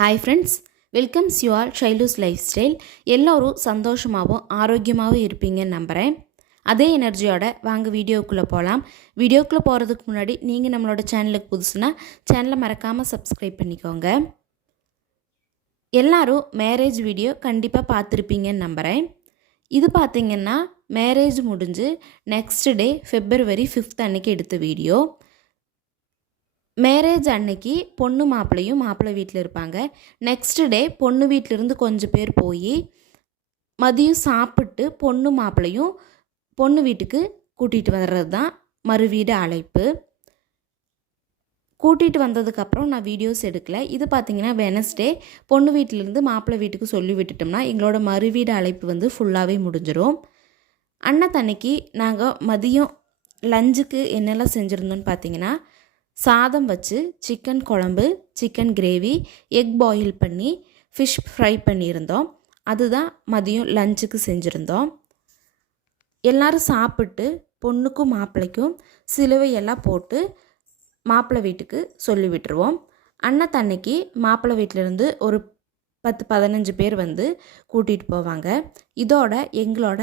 Hi friends, welcomes you all Shailu's life style. எல்லோரும் சந்தோஷமாகவும் ஆரோக்கியமாகவும் இருப்பீங்கன்னு நம்புகிறேன். அதே எனர்ஜியோட வாங்க வீடியோக்குள்ளே போகலாம். வீடியோக்குள்ளே போகிறதுக்கு முன்னாடி நீங்கள் நம்மளோட சேனலுக்கு புதுசுனா சேனலை மறக்காமல் சப்ஸ்கிரைப் பண்ணிக்கோங்க. எல்லோரும் மேரேஜ் வீடியோ கண்டிப்பாக பார்த்துருப்பீங்கன்னு நம்புகிறேன். இது பார்த்திங்கன்னா மேரேஜ் முடிஞ்சு நெக்ஸ்ட் டே February 5 அன்னைக்கு எடுத்த வீடியோ. மேரேஜ் அன்னைக்கு பொண்ணு மாப்பிள்ளையும் மாப்பிள்ளை வீட்டில் இருப்பாங்க. நெக்ஸ்ட் டே பொண்ணு வீட்டிலேருந்து கொஞ்சம் பேர் போய் மதியம் சாப்பிட்டு பொண்ணு மாப்பிள்ளையும் பொண்ணு வீட்டுக்கு கூட்டிகிட்டு வர்றது தான் மறுவீடு அழைப்பு. கூட்டிகிட்டு வந்ததுக்கப்புறம் நான் வீடியோஸ் எடுக்கலை. இது பார்த்திங்கன்னா வெனஸ்டே பொண்ணு வீட்டிலேருந்து மாப்பிள்ளை வீட்டுக்கு சொல்லி விட்டுட்டோம்னா எங்களோட மறுவீடு அழைப்பு வந்து ஃபுல்லாகவே முடிஞ்சிடும். அன்னைக்கு நாங்கள் மதியம் லஞ்சுக்கு என்னெல்லாம் செஞ்சுருந்தோன்னு பார்த்திங்கன்னா, சாதம் வச்சு சிக்கன் குழம்பு, சிக்கன் கிரேவி, எக் பாயில் பண்ணி ஃபிஷ் ஃப்ரை பண்ணியிருந்தோம். அதுதான் மதியம் லஞ்சுக்கு செஞ்சுருந்தோம். எல்லோரும் சாப்பிட்டு பொண்ணுக்கும் மாப்பிள்ளைக்கும் சிலுவையெல்லாம் போட்டு மாப்பிள்ளை வீட்டுக்கு சொல்லி விட்டுருவோம். அன்னைக்கு மாப்பிள்ளை வீட்டிலேருந்து ஒரு 10-15 பேர் வந்து கூட்டிகிட்டு போவாங்க. இதோட எங்களோட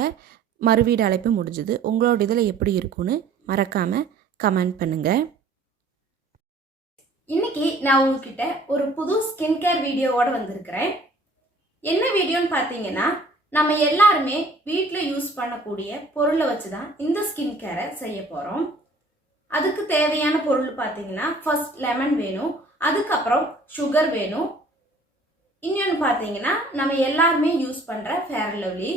மறுவீடு அழைப்பு முடிஞ்சுது. உங்களோட இதில் எப்படி இருக்குன்னு மறக்காமல் கமெண்ட் பண்ணுங்கள். இன்னைக்கு நான் உங்ககிட்ட ஒரு புது ஸ்கின் கேர் வீடியோவோட வந்திருக்கிறேன். என்ன வீடியோன்னு பார்த்தீங்கன்னா, நம்ம எல்லாருமே வீட்டில் யூஸ் பண்ணக்கூடிய பொருளை வச்சு தான் இந்த ஸ்கின் கேரை செய்ய போகிறோம். அதுக்கு தேவையான பொருள் பார்த்தீங்கன்னா, ஃபர்ஸ்ட் லெமன் வேணும், அதுக்கப்புறம் சுகர் வேணும். இன்னொன்று பார்த்தீங்கன்னா, நம்ம எல்லாருமே யூஸ் பண்ணுற ஃபேர் அண்ட் லவ்லி.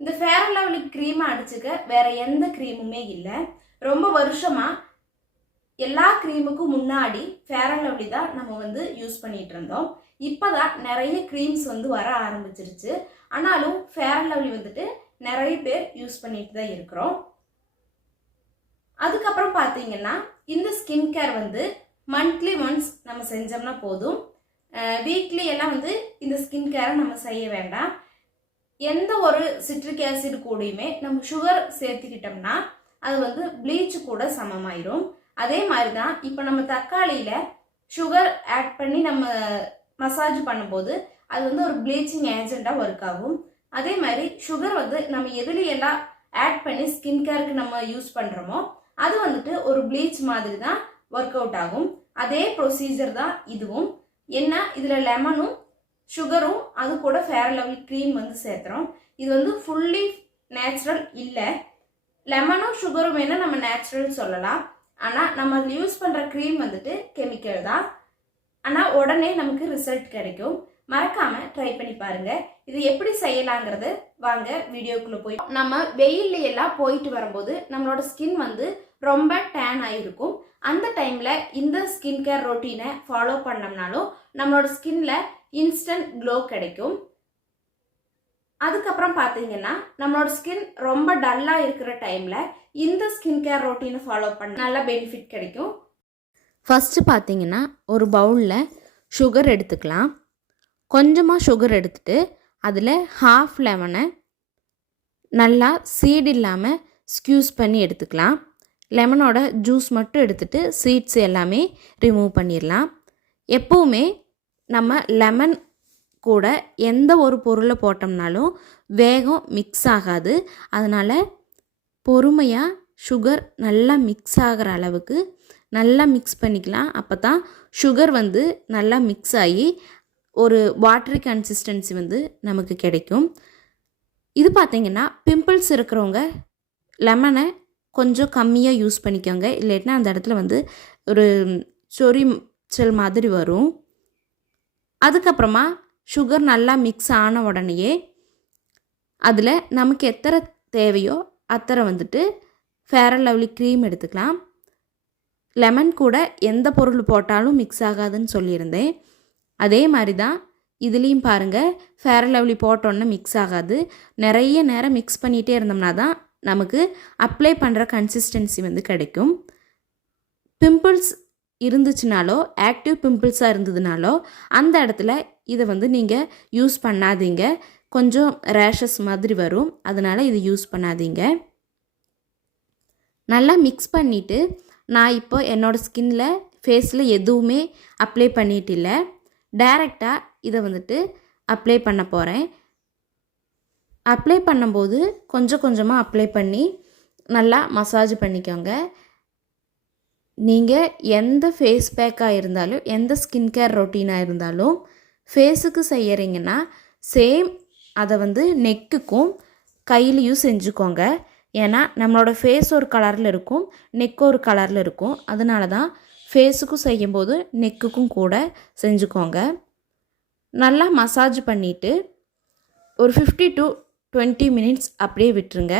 இந்த ஃபேர் அண்ட் லவ்லி க்ரீமை அடிச்சுக்க வேற எந்த க்ரீமுமே இல்லை. ரொம்ப வருஷமாக எல்லா க்ரீமுக்கும் முன்னாடி ஃபேர் அண்ட் லவ்லி தான் நம்ம வந்து யூஸ் பண்ணிட்டு இருந்தோம். இப்போ தான் நிறைய க்ரீம்ஸ் வந்து வர ஆரம்பிச்சிருச்சு. ஆனாலும் ஃபேர் அண்ட் லவ்லி வந்துட்டு நிறைய பேர் யூஸ் பண்ணிட்டு தான் இருக்கிறோம். அதுக்கப்புறம் பார்த்தீங்கன்னா, இந்த ஸ்கின் கேர் வந்து மந்த்லி ஒன்ஸ் நம்ம செஞ்சோம்னா போதும். வீக்லி எல்லாம் வந்து இந்த ஸ்கின் கேரை நம்ம செய்ய வேண்டாம். எந்த ஒரு சிட்ரிக் ஆசிட் கூடயுமே நம்ம சுகர் சேர்த்துக்கிட்டோம்னா அது வந்து ப்ளீச் கூட சமமாயிரும். அதே மாதிரி தான் இப்போ நம்ம தக்காளியில் சுகர் ஆட் பண்ணி நம்ம மசாஜ் பண்ணும்போது அது வந்து ஒரு ப்ளீச்சிங் ஏஜெண்டாக ஒர்க் ஆகும். அதே மாதிரி சுகர் வந்து நம்ம எதுலையெல்லாம் ஆட் பண்ணி ஸ்கின் கேருக்கு நம்ம யூஸ் பண்ணுறோமோ அது வந்துட்டு ஒரு ப்ளீச் மாதிரி தான் ஒர்க் அவுட் ஆகும். அதே ப்ரொசீஜர் தான் இதுவும். என்ன, இதில் லெமனும் சுகரும் அது கூட ஃபேர் அண்ட் லவ்லி க்ரீம் வந்து சேர்த்துறோம். இது வந்து ஃபுல்லி நேச்சுரல் இல்லை. லெமனும் சுகரும் வேணால் நம்ம நேச்சுரல் சொல்லலாம். ஆனால் நம்ம அதில் யூஸ் பண்ணுற க்ரீம் வந்துட்டு கெமிக்கல் தான். ஆனால் உடனே நமக்கு ரிசல்ட் கிடைக்கும். மறக்காமல் ட்ரை பண்ணி பாருங்கள். இது எப்படி செய்யலாங்கிறது வாங்க வீடியோக்குள்ளே போய். நம்ம வெயில்ல எல்லாம் போயிட்டு வரும்போது நம்மளோட ஸ்கின் வந்து ரொம்ப டேன் ஆகிருக்கும். அந்த டைமில் இந்த ஸ்கின் கேர் ரொட்டீனை ஃபாலோ பண்ணோம்னாலும் நம்மளோட ஸ்கின்ல இன்ஸ்டன்ட் க்ளோ கிடைக்கும். அதுக்கப்புறம் பார்த்தீங்கன்னா, நம்மளோட ஸ்கின் ரொம்ப டல்லாக இருக்கிற டைமில் இந்த ஸ்கின் கேர் ரொட்டீனை ஃபாலோ பண்ண நல்ல பெனிஃபிட் கிடைக்கும். ஃபஸ்ட்டு பார்த்தீங்கன்னா, ஒரு பவுலில் சுகர் எடுத்துக்கலாம். கொஞ்சமாக சுகர் எடுத்துட்டு அதில் ஹாஃப் லெமனை நல்லா சீடு இல்லாமல் ஸ்க்யூஸ் பண்ணி எடுத்துக்கலாம். லெமனோட ஜூஸ் மட்டும் எடுத்துகிட்டு சீட்ஸ் எல்லாமே ரிமூவ் பண்ணிடலாம். எப்போவுமே நம்ம லெமன் கூட எந்த ஒரு பொருளை போட்டோம்னாலும் வேகம் மிக்ஸ் ஆகாது. அதனால் பொறுமையாக சுகர் நல்லா மிக்ஸ் ஆகிற அளவுக்கு நல்லா மிக்ஸ் பண்ணிக்கலாம். அப்போ தான் சுகர் வந்து நல்லா மிக்ஸ் ஆகி ஒரு வாட்டரி கன்சிஸ்டன்சி வந்து நமக்கு கிடைக்கும். இது பார்த்திங்கன்னா, பிம்பிள்ஸ் இருக்கிறவங்க லெமனை கொஞ்சம் கம்மியாக யூஸ் பண்ணிக்கோங்க. இல்லைன்னா அந்த இடத்துல வந்து ஒரு சொரிச்சல் மாதிரி வரும். அதுக்கப்புறமா சுகர் நல்லா மிக்ஸ் ஆன உடனேயே அதில் நமக்கு எத்தனை தேவையோ அத்தனை வந்துட்டு ஃபேர் அண்ட் லவ்லி க்ரீம் எடுத்துக்கலாம். லெமன் கூட எந்த பொருள் போட்டாலும் மிக்ஸ் ஆகாதுன்னு சொல்லியிருந்தேன். அதே மாதிரி தான் இதுலேயும் பாருங்கள், ஃபேர் அண்ட் லவ்லி போட்டோன்னே மிக்ஸ் ஆகாது. நிறைய நேரம் மிக்ஸ் பண்ணிகிட்டே இருந்தோம்னா தான் நமக்கு அப்ளை பண்ணுற கன்சிஸ்டன்சி வந்து கிடைக்கும். பிம்பிள்ஸ் இருந்துச்சுனாலோ ஆக்டிவ் பிம்பிள்ஸாக இருந்ததுனாலோ அந்த இடத்துல இதை வந்து நீங்கள் யூஸ் பண்ணாதீங்க. கொஞ்சம் ரேஷஸ் மாதிரி வரும். அதனால் இது யூஸ் பண்ணாதீங்க. நல்லா மிக்ஸ் பண்ணிவிட்டு நான் இப்போ என்னோடய ஸ்கின்னில் ஃபேஸில் எதுவுமே அப்ளை பண்ணிட்டு இல்லை. டைரெக்டாக இதை வந்துட்டு அப்ளை பண்ண போகிறேன். அப்ளை பண்ணும்போது கொஞ்சம் கொஞ்சமாக அப்ளை பண்ணி நல்லா மசாஜ் பண்ணிக்கோங்க. நீங்கள் எந்த ஃபேஸ் பேக்காக இருந்தாலும் எந்த ஸ்கின் கேர் ரொட்டீனாக இருந்தாலும் ஃபேஸுக்கு செய்யறீங்கன்னா சேம் அதை வந்து நெக்குக்கும் கையிலையும் செஞ்சுக்கோங்க. ஏன்னா நம்மளோட ஃபேஸ் ஒரு கலரில் இருக்கும், நெக் ஒரு கலரில் இருக்கும். அதனால தான் ஃபேஸுக்கும் செய்யும்போது நெக்குக்கும் கூட செஞ்சுக்கோங்க. நல்லா மசாஜ் பண்ணிவிட்டு ஒரு 50 to 20 மினிட்ஸ் அப்படியே விட்டுருங்க.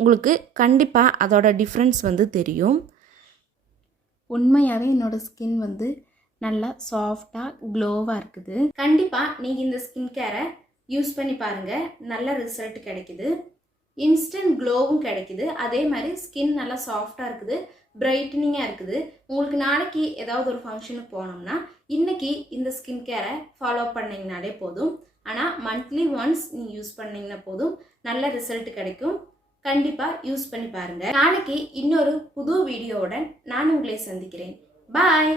உங்களுக்கு கண்டிப்பாக அதோட டிஃப்ரென்ஸ் வந்து தெரியும். உண்மையாகவே என்னோடய ஸ்கின் வந்து நல்லா சாஃப்டாக க்ளோவாக இருக்குது. கண்டிப்பாக நீங்கள் இந்த ஸ்கின் கேரை யூஸ் பண்ணி பாருங்கள், நல்ல ரிசல்ட் கிடைக்குது. இன்ஸ்டன்ட் க்ளோவும் கிடைக்குது. அதே மாதிரி ஸ்கின் நல்லா சாஃப்டாக இருக்குது, பிரைட்டனிங்காக இருக்குது. உங்களுக்கு நாளைக்கு ஏதாவது ஒரு ஃபங்க்ஷனுக்கு போனோம்னா இன்றைக்கி இந்த ஸ்கின் கேரை ஃபாலோ பண்ணிங்கனாலே போதும். ஆனால் மந்த்லி ஒன்ஸ் நீங்கள் யூஸ் பண்ணிங்கன்னா போதும், நல்ல ரிசல்ட் கிடைக்கும். கண்டிப்பாக யூஸ் பண்ணி பாருங்கள். நாளைக்கு இன்னொரு புது வீடியோவுடன் நான் உங்களை சந்திக்கிறேன். பாய்.